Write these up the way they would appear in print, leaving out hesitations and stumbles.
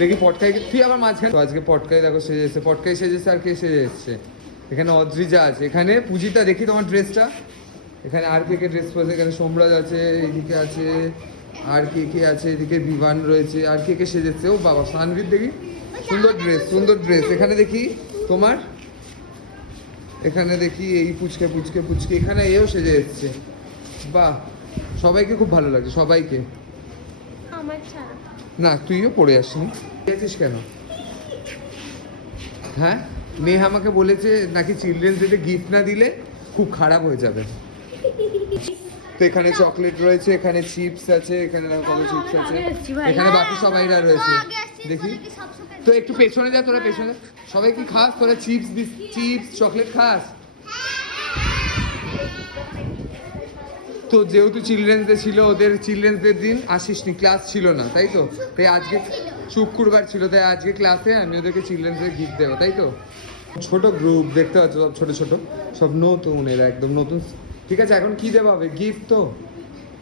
দেখি পটকাই, তুই আবার মাঝখানে। তো আজকে পটকাই দেখো সেজে এসছে, পটকাই সেজেছে আর কে সেজে এসছে? এখানে অদ্রিজা আছে, এখানে পূজিতা, দেখি তোমার ড্রেসটা। এখানে আর কে ড্রেস পরেছে? এখানে সোমরাজ আছে, এইদিকে আছে আর কে আছে, এদিকে বিমান রয়েছে, আর কে সেজেছে? ও বাবা, সানভীর দেখি, সুন্দর ড্রেস, সুন্দর ড্রেস। এখানে দেখি তোমার, এখানে দেখি এই পুচকে পুচকে পুচকে, এখানে এও সেজে এসছে। বাহ, সবাইকে খুব ভালো লাগছে, সবাইকে। আমার ছাড়া না, তুইও পড়ে আসিনি, গেছিস কেন? হ্যাঁ, মেয়ে আমাকে বলেছে নাকি চিলড্রেন্স ডেতে গিফট না দিলে খুব খারাপ হয়ে যাবে। তো এখানে চকলেট রয়েছে, এখানে চিপস আছে, এখানে কত চিপস আছে, এখানে বাকি সবাইরা রয়েছে। দেখি তো, একটু পেছনে যা তোরা, পেছনে। সবাই কি খাস তোরা? চিপস, চিপস চকলেট খাস? তো যেহেতু চিলড্রেন্স ডে ছিল, ওদের চিলড্রেন্স ডে দিন আসিসনি, ক্লাস ছিল না, তাই তো? তাই আজকে শুক্রবার ছিল, তাই আজকে ক্লাসে আমি ওদেরকে চিলড্রেন্স ডে গিফট দেবো, তাই তো? ছোট গ্রুপ দেখতে পাচ্ছ, সব ছোট ছোট, সব নতুন, এরা একদম নতুন। ঠিক আছে, এখন কি দেওয়া হবে? গিফট তো,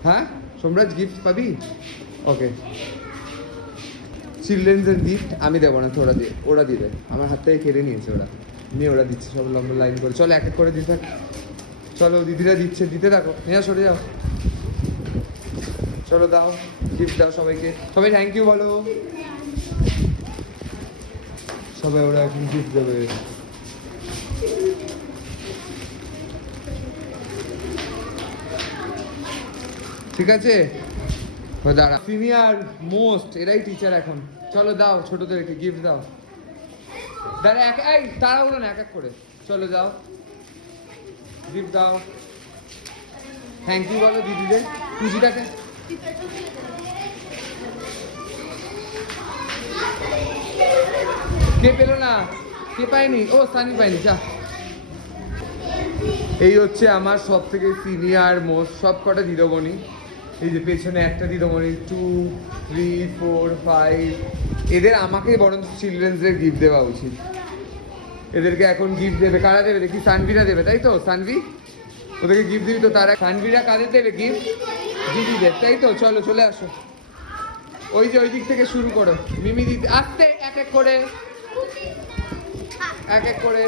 হ্যাঁ সোমরাজ, গিফট পাবি। ওকে, চিলড্রেন্সের গিফট আমি দেবো না, তো ওরা দিবে, আমার হাত থেকে কেড়ে নিয়েছে ওরা, নিয়ে ওরা দিচ্ছে সব লম্বা লাইন করে। চলো এক এক করে দিতে থাক, চলো দিদিরা দিচ্ছে, দিতে থাকো, নেহা সরে যাও। চলো দাও, গিফট দাও সবাইকে, সবাই থ্যাংক ইউ বলো। সবাই ওরা এখন গিফট দেবে। ঠিক আছে, দাঁড়া, সিনিয়র মোস্ট এরাই টিচার এখন। চলো দাও ছোটদেরকে গিফট দাও। দাঁড়া, এই তাড়াহুড়ো না, এক এক করে চলো যাও, গিফট দাও। থ্যাংক ইউ বলো দিদিদের, পূজিটাকে। কে পেলো না? কে পায়নি? ও সানি পায়নি, যা। এই হচ্ছে আমার সব থেকে সিনিয়র মোস্ট, সব কটা দিদমণি। এই যে পেছনে একটা দিদমণি, 2, 3, 4, 5, এদের আমাকে বরঞ্চ চিলড্রেন্স ডে গিফট দেওয়া উচিত। এদেরকে এখন গিফট দেবে, কারা দেবে দেখি? সানভিরা দেবে, তাই তো? সানভি, ওদেরকে গিফট দিবি তো? তারা সানভিরা কাদের দেবে গিফট? দিদিদের, তাই তো? চলো চলে আসো, ওই যে ওই দিক থেকে শুরু করো, মিমি দিদি আসতে, এক এক করে, এক এক করে।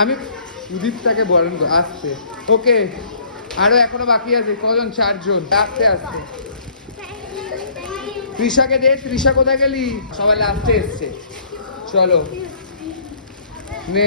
আমি সুদীপটাকে বলেন তো আসতে। ওকে, আরো এখনো বাকি আছে, কজন? 4 জন, আসতে আসতে। তৃষাকে দে, তৃষা কোথায় গেলি? সবাই লাস্টে এসছে, চলো নে।